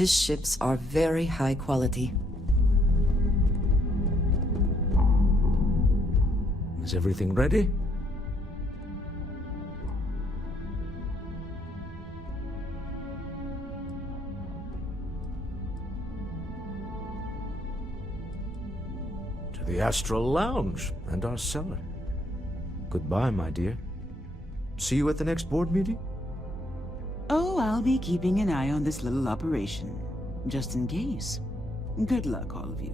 His ships are very high quality. Is everything ready? To the Astral Lounge and our cellar. Goodbye, my dear. See you at the next board meeting? Oh, I'll be keeping an eye on this little operation, just in case. Good luck, all of you.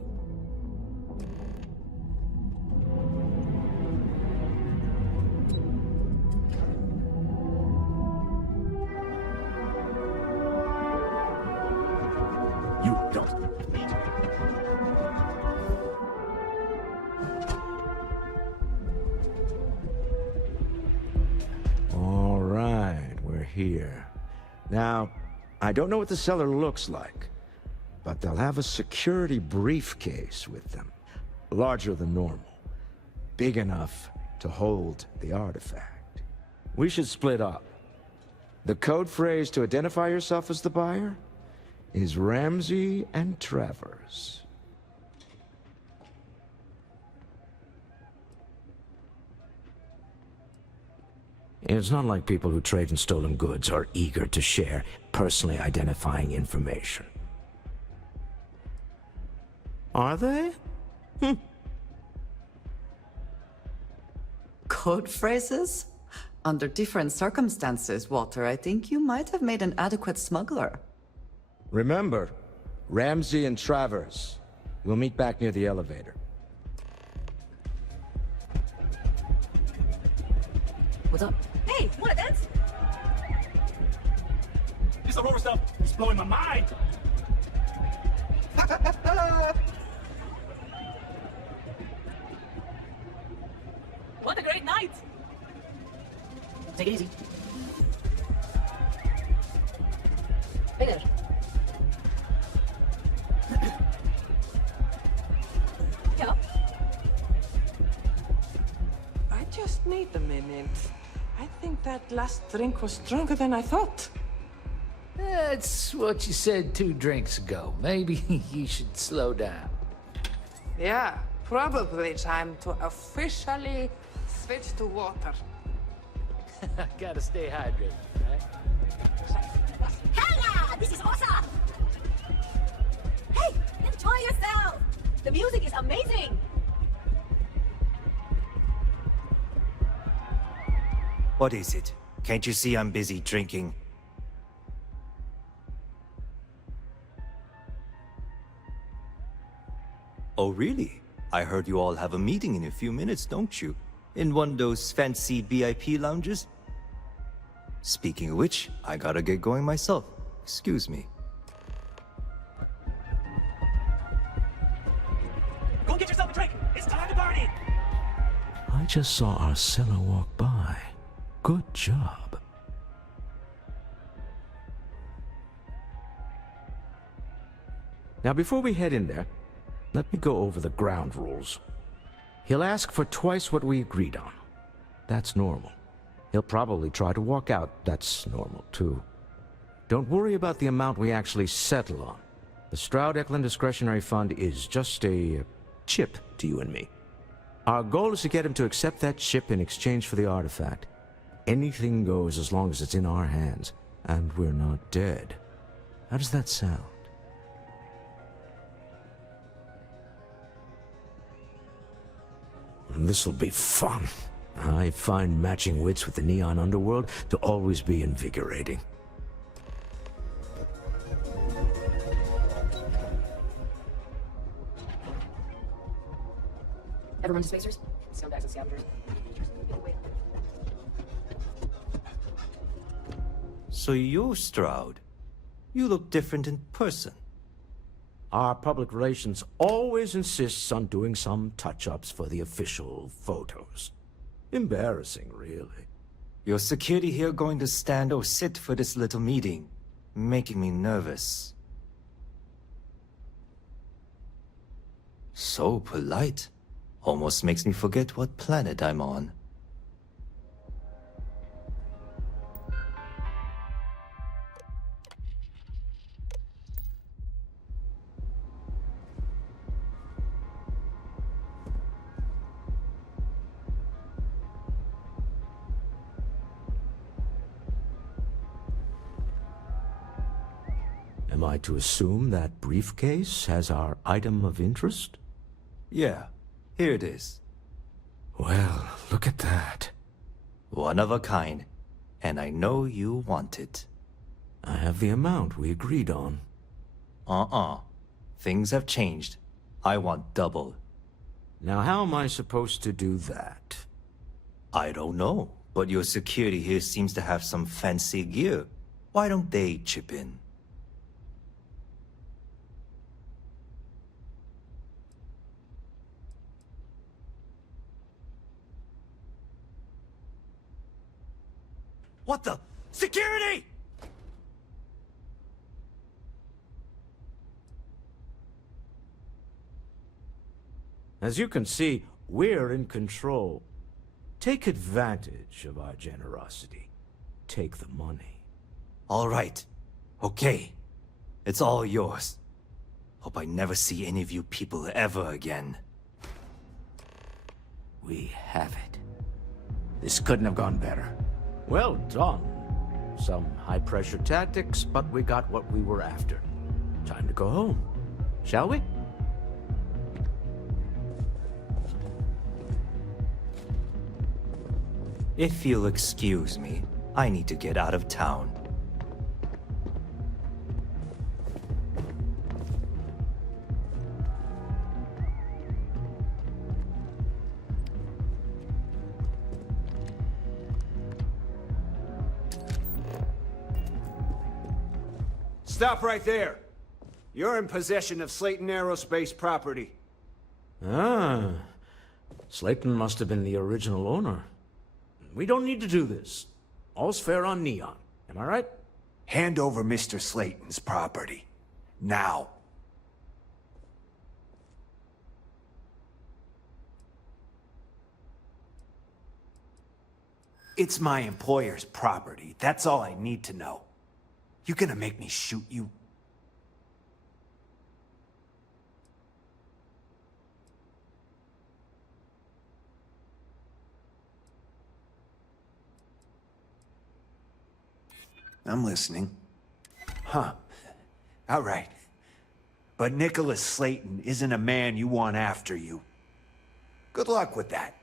You don't. All right, we're here. Now, I don't know what the cellar looks like, but they'll have a security briefcase with them. Larger than normal. Big enough to hold the artifact. We should split up. The code phrase to identify yourself as the buyer is Ramsey and Travers. It's not like people who trade in stolen goods are eager to share personally identifying information. Are they? Code phrases? Under different circumstances, Walter, I think you might have made an adequate smuggler. Remember, Ramsey and Travers. We'll meet back near the elevator. What's up? Hey, wanna dance? This Aurora stuff is blowing my mind. What a great night! Take it easy. Hey there. Yeah? I just need a minute. I think that last drink was stronger than I thought. That's what you said 2 drinks ago. Maybe you should slow down. Yeah, probably time to officially switch to water. Gotta stay hydrated, right? Hell yeah! This is awesome! Hey, enjoy yourself! The music is amazing! What is it? Can't you see I'm busy drinking? Oh, really? I heard you all have a meeting in a few minutes, don't you? In one of those fancy VIP lounges? Speaking of which, I gotta get going myself. Excuse me. Go and get yourself a drink. It's time to party. I just saw our cellar walk by. Good job. Now, before we head in there, let me go over the ground rules. He'll ask for twice what we agreed on. That's normal. He'll probably try to walk out. That's normal, too. Don't worry about the amount we actually settle on. The Stroud-Eklund Discretionary Fund is just a chip to you and me. Our goal is to get him to accept that chip in exchange for the artifact. Anything goes as long as it's in our hands, and we're not dead. How does that sound? This'll be fun. I find matching wits with the neon underworld to always be invigorating. Ever run to spacers? Scumbags and scavengers. So you're Stroud. You look different in person. Our public relations always insists on doing some touch-ups for the official photos. Embarrassing, really. Your security here going to stand or sit for this little meeting, making me nervous. So polite. Almost makes me forget what planet I'm on. Am I to assume that briefcase has our item of interest? Yeah, here it is. Well, look at that. One of a kind. And I know you want it. I have the amount we agreed on. Things have changed. I want double. Now how am I supposed to do that? I don't know, but your security here seems to have some fancy gear. Why don't they chip in? What the? Security! As you can see, we're in control. Take advantage of our generosity. Take the money. All right. Okay. It's all yours. Hope I never see any of you people ever again. We have it. This couldn't have gone better. Well done. Some high-pressure tactics, but we got what we were after. Time to go home. Shall we? If you'll excuse me, I need to get out of town. Stop right there. You're in possession of Slayton Aerospace property. Ah. Slayton must have been the original owner. We don't need to do this. All's fair on Neon. Am I right? Hand over Mr. Slayton's property. Now. It's my employer's property. That's all I need to know. You gonna make me shoot you? I'm listening. Huh. All right. But Nicholas Slayton isn't a man you want after you. Good luck with that.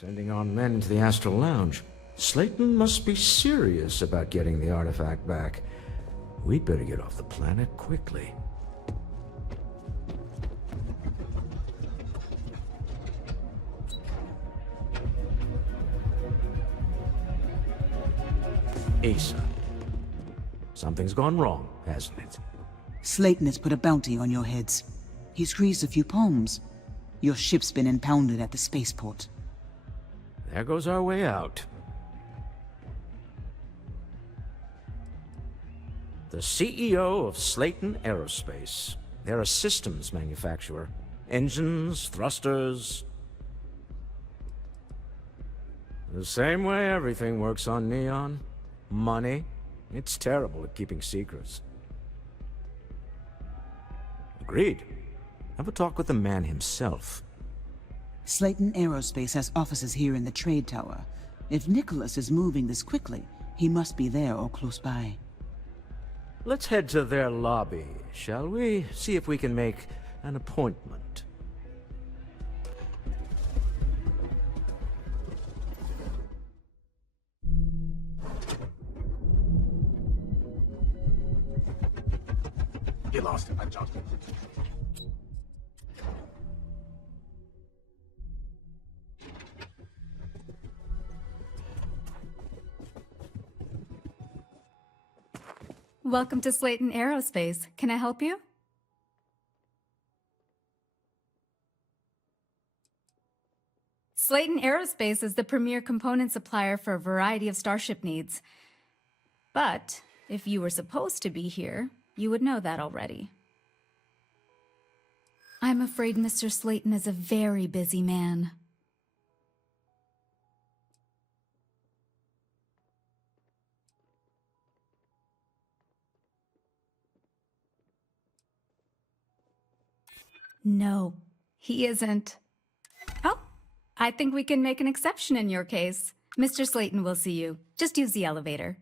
Sending on men into the Astral Lounge. Slayton must be serious about getting the artifact back. We'd better get off the planet quickly. Asa. Something's gone wrong, hasn't it? Slayton has put a bounty on your heads. He's greased a few palms. Your ship's been impounded at the spaceport. There goes our way out. The CEO of Slayton Aerospace. They're a systems manufacturer. Engines, thrusters. The same way everything works on Neon. Money. It's terrible at keeping secrets. Agreed. Have a talk with the man himself. Slayton Aerospace has offices here in the trade tower. If Nicholas is moving this quickly, he must be there or close by. Let's head to their lobby, shall we? See if we can make an appointment. Get lost. I'm John. Welcome to Slayton Aerospace. Can I help you? Slayton Aerospace is the premier component supplier for a variety of starship needs. But if you were supposed to be here, you would know that already. I'm afraid Mr. Slayton is a very busy man. No, he isn't. Oh, I think we can make an exception in your case. Mr. Slayton will see you. Just use the elevator.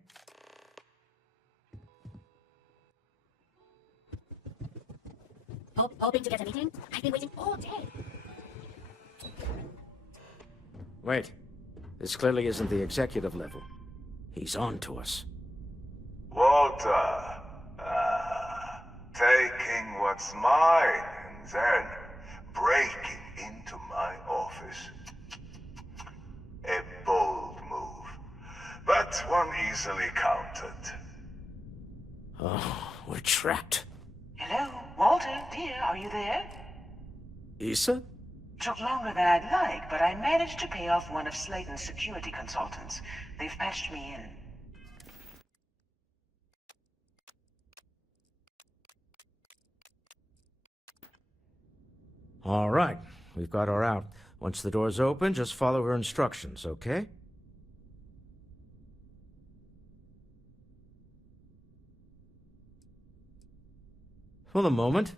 Hoping to get a meeting? I've been waiting all day. Wait. This clearly isn't the executive level. He's on to us. Walter, taking what's mine and then breaking into my office. A bold move, but one easily countered. Oh, we're trapped. Hello, Walter, dear, are you there? Issa? Took longer than I'd like, but I managed to pay off one of Slayton's security consultants. They've patched me in. All right, we've got her out. Once the door's open, just follow her instructions, okay? For the moment,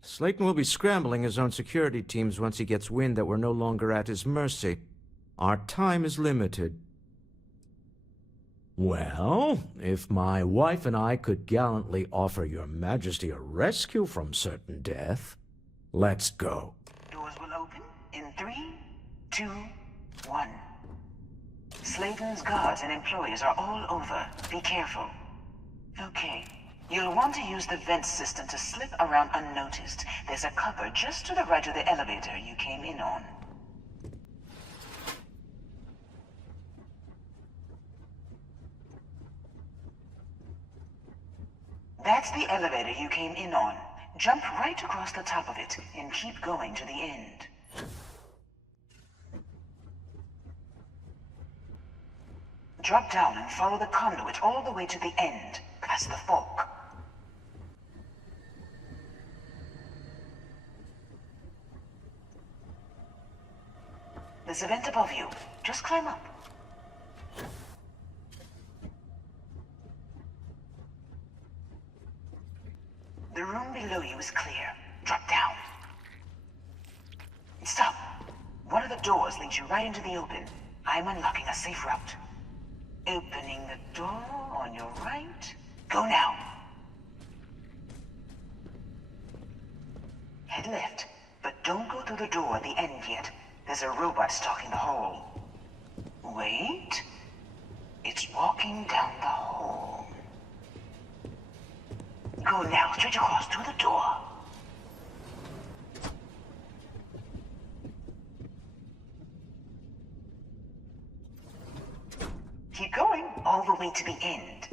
Slayton will be scrambling his own security teams once he gets wind that we're no longer at his mercy. Our time is limited. Well, if my wife and I could gallantly offer your majesty a rescue from certain death, let's go. Doors will open in 3, 2, 1. Slayton's guards and employees are all over. Be careful. Okay. You'll want to use the vent system to slip around unnoticed. There's a cupboard just to the right of the elevator you came in on. That's the elevator you came in on. Jump right across the top of it and keep going to the end. Drop down and follow the conduit all the way to the end, past the fork. There's a vent above you. Just climb up. The room below you is clear. Drop down. Stop. One of the doors leads you right into the open. I'm unlocking a safe route. Opening the door on your right. Go now. Head left, but don't go through the door at the end yet. There's a robot stalking the hall. Wait. It's walking down the hall. Go now, straight across to the door. Keep going all the way to the end.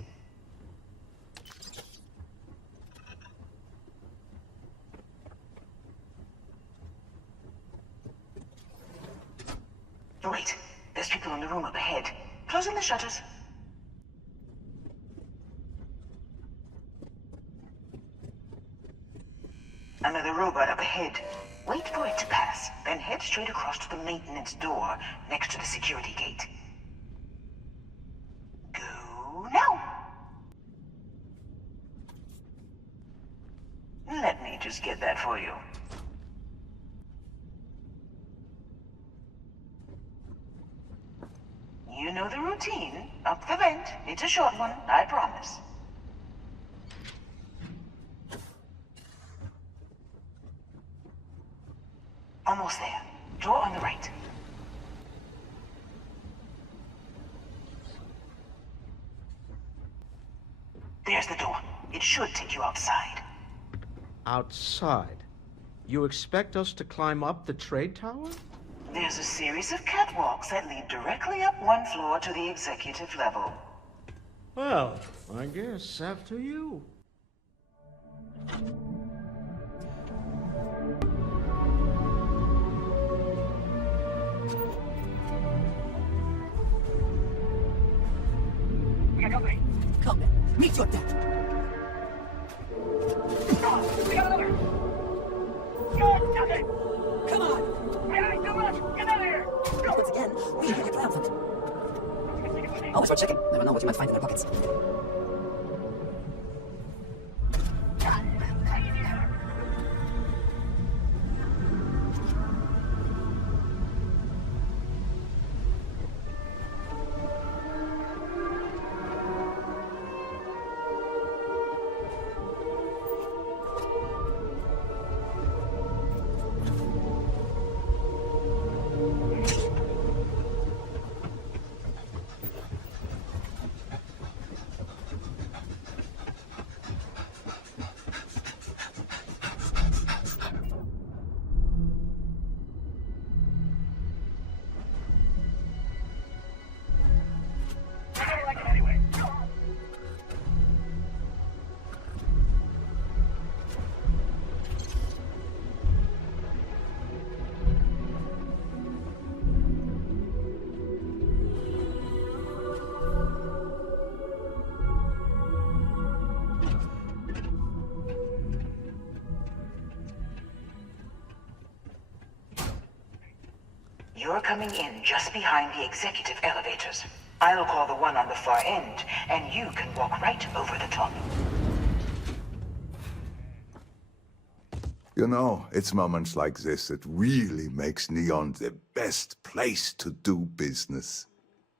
Wait, there's people in the room up ahead. Closing the shutters. Another robot up ahead. Wait for it to pass, then head straight across to the maintenance door next to the security gate. Go now. Let me just get that for you. You know the routine. Up the vent. It's a short one, I promise. Almost there. Door on the right. There's the door. It should take you outside. Outside? You expect us to climb up the trade tower? There's a series of catwalks that lead directly up one floor to the executive level. Well, I guess after you. Combat. Meet your death. We got another. Go, nothing. Come on. Behind too much. Get out of here. Go. Once again, we are triumphant. Always worth checking. Never know what you might find in their pockets. You're coming in just behind the executive elevators. I'll call the one on the far end, and you can walk right over the top. You know, it's moments like this that really makes Neon the best place to do business.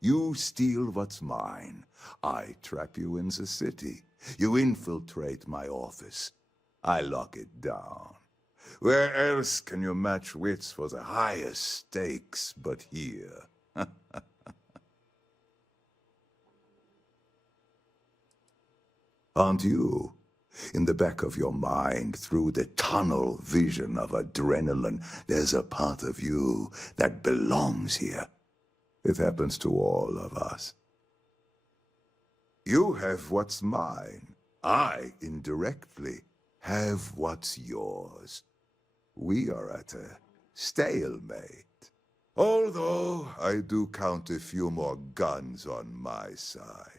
You steal what's mine. I trap you in the city. You infiltrate my office. I lock it down. Where else can you match wits for the highest stakes but here? Aren't you? In the back of your mind, through the tunnel vision of adrenaline, there's a part of you that belongs here. It happens to all of us. You have what's mine. I, indirectly, have what's yours. We are at a stalemate. Although I do count a few more guns on my side.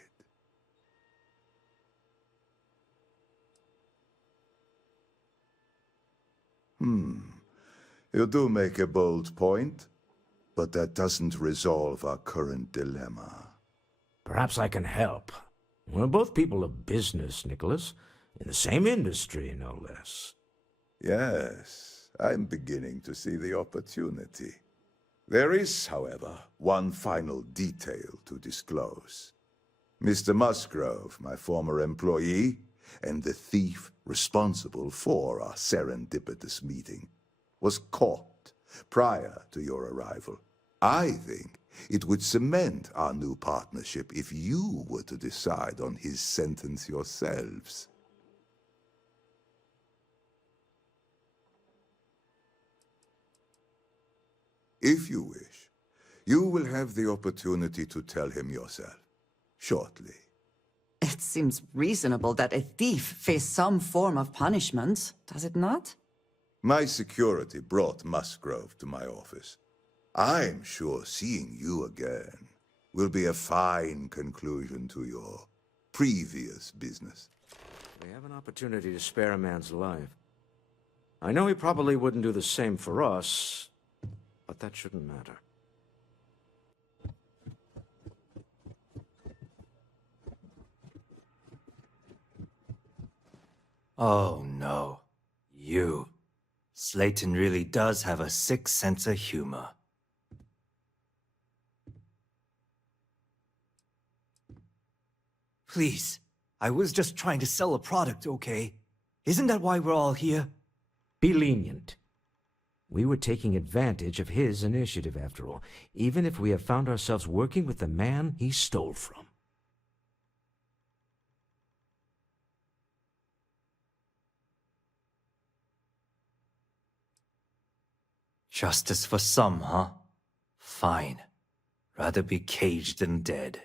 You do make a bold point, but that doesn't resolve our current dilemma. Perhaps I can help. We're both people of business, Nicholas. In the same industry, no less. Yes, I'm beginning to see the opportunity. There is, however, one final detail to disclose. Mr. Musgrove, my former employee, and the thief responsible for our serendipitous meeting, was caught prior to your arrival. I think it would cement our new partnership if you were to decide on his sentence yourselves. If you wish, you will have the opportunity to tell him yourself, shortly. It seems reasonable that a thief face some form of punishment, does it not? My security brought Musgrove to my office. I'm sure seeing you again will be a fine conclusion to your previous business. We have an opportunity to spare a man's life. I know he probably wouldn't do the same for us, but that shouldn't matter. Oh no. You. Slayton really does have a sick sense of humor. Please, I was just trying to sell a product, okay? Isn't that why we're all here? Be lenient. We were taking advantage of his initiative, after all, even if we have found ourselves working with the man he stole from. Justice for some, huh? Fine. Rather be caged than dead.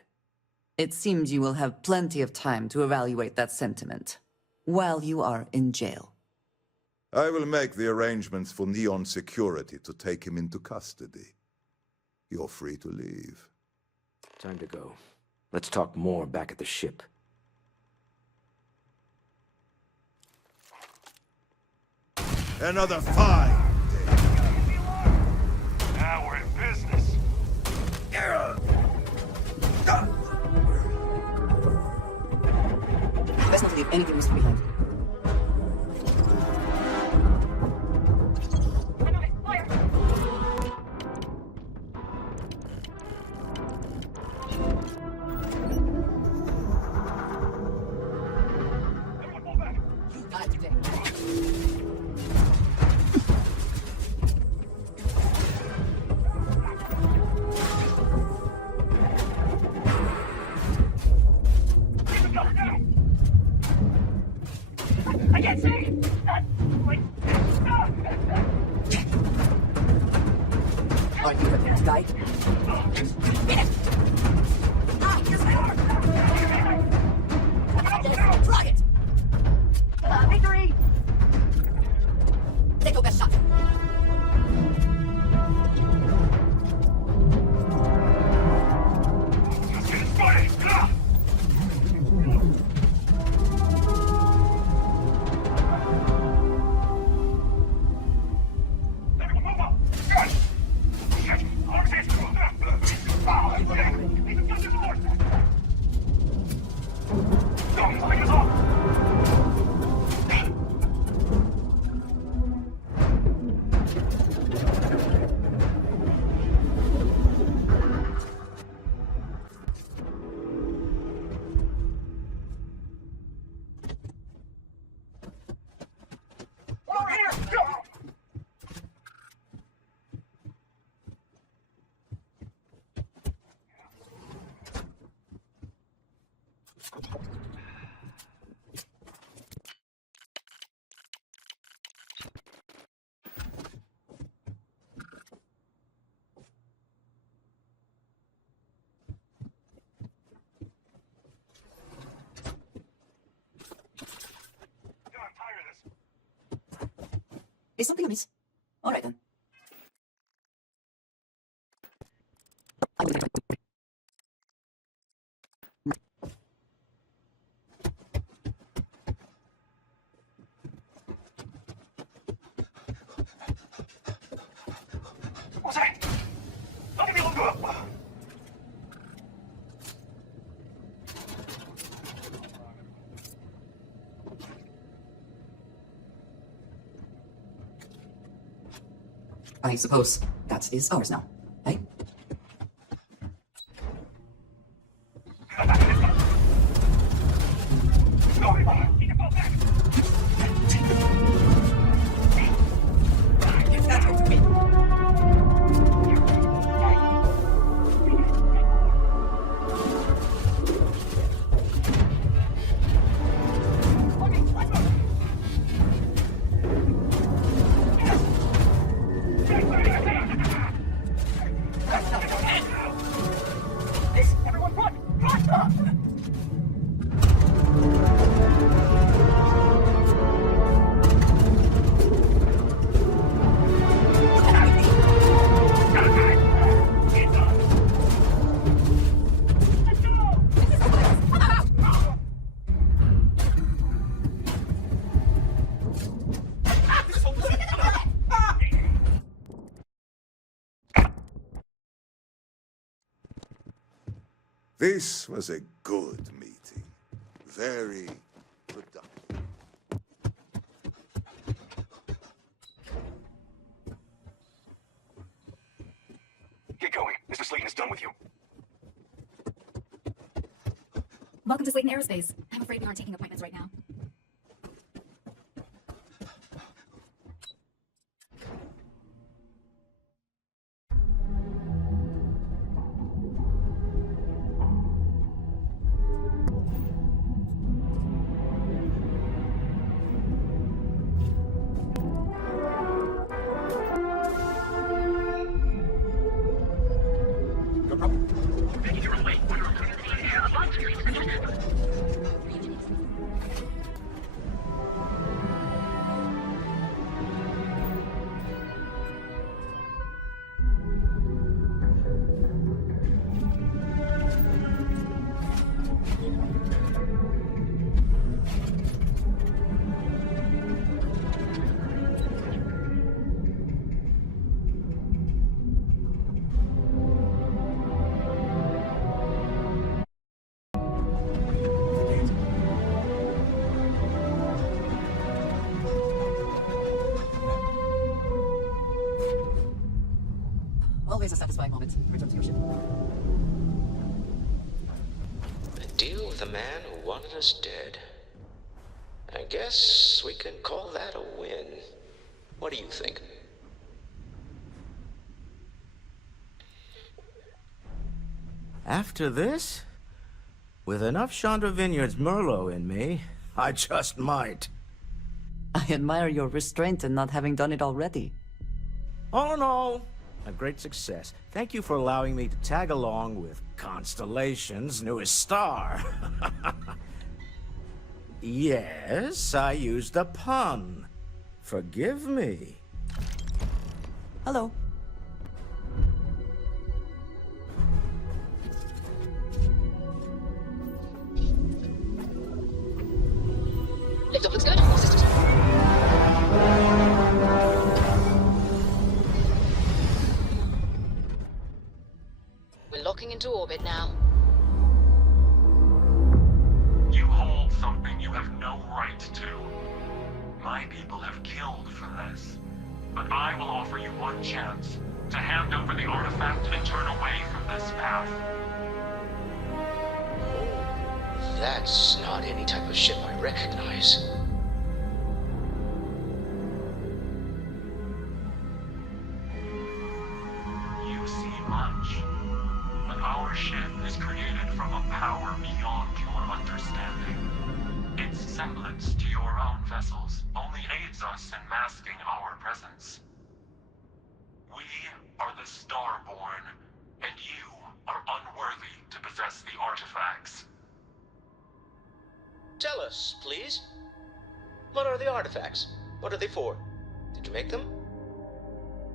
It seems you will have plenty of time to evaluate that sentiment, while you are in jail. I will make the arrangements for Neon Security to take him into custody. You're free to leave. Time to go. Let's talk more back at the ship. Another fine day. Now we're in business. Best not to leave anything useful behind. I can't see! Wait. Are you prepared to die? Try it! Victory! Take your best shot. Let's get it started! Everyone move up! Good! Shit! Is something amiss? All right then. I suppose that is ours now, eh? This was a good meeting. Very productive. Get going. Mr. Slayton is done with you. Welcome to Slayton Aerospace. I'm afraid we aren't taking appointments right now. Always a satisfying moment. Return to your ship. A deal with a man who wanted us dead. I guess we can call that a win. What do you think? After this, with enough Chandra Vineyard's Merlot in me, I just might. I admire your restraint in not having done it already. All in all, a great success. Thank you for allowing me to tag along with Constellation's newest star. Yes, I used a pun. Forgive me. Hello. Liftoff looks good. All systems. We're locking into orbit now. You hold something you have no right to. My people have killed for this. But I will offer you one chance to hand over the artifact and turn away from this path. That's not any type of ship I recognize. presence. We are the Starborn, and you are unworthy to possess the artifacts. Tell us, please. What are the artifacts? What are they for? Did you make them?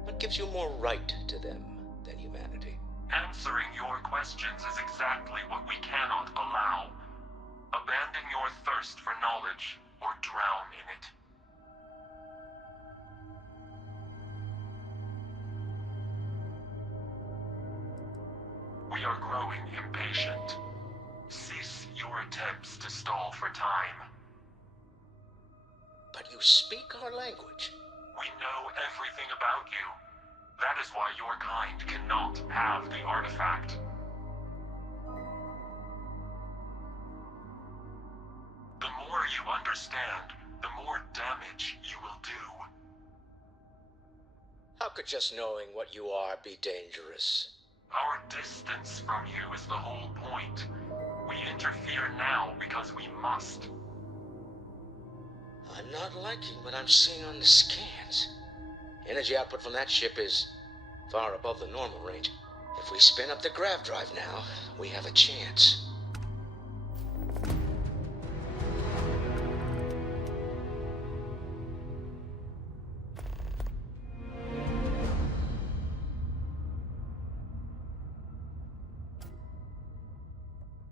What gives you more right to them than humanity? Answering your questions is exactly what we cannot allow. Abandon your thirst for knowledge, or drown in it. We are growing impatient. Cease your attempts to stall for time. But you speak our language. We know everything about you. That is why your kind cannot have the artifact. The more you understand, the more damage you will do. How could just knowing what you are be dangerous? Our distance from you is the whole point. We interfere now because we must. I'm not liking what I'm seeing on the scans. Energy output from that ship is far above the normal range. If we spin up the grav drive now, we have a chance.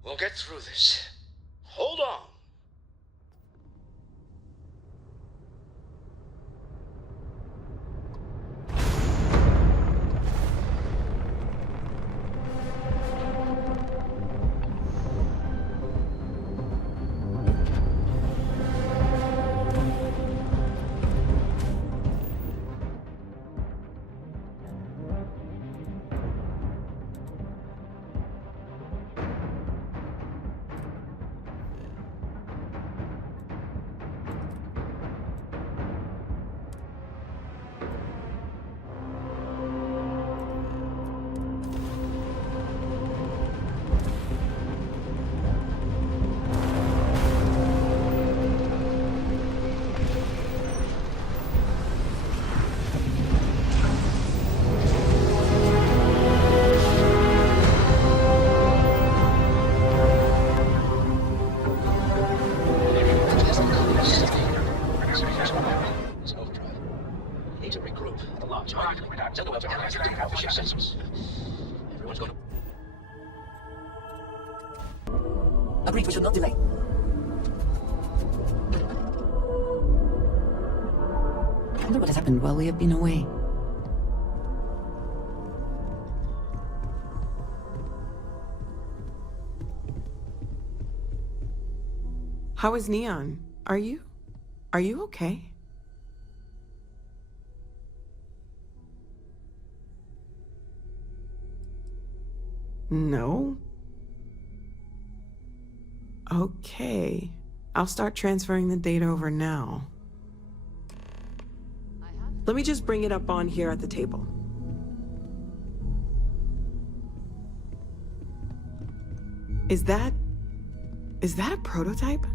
We'll get through this. Hold on. Agreed, we should not delay. I wonder what has happened while we have been away. How is Neon? Are you okay? No. Okay. I'll start transferring the data over now. Let me just bring it up on here at the table. Is that a prototype?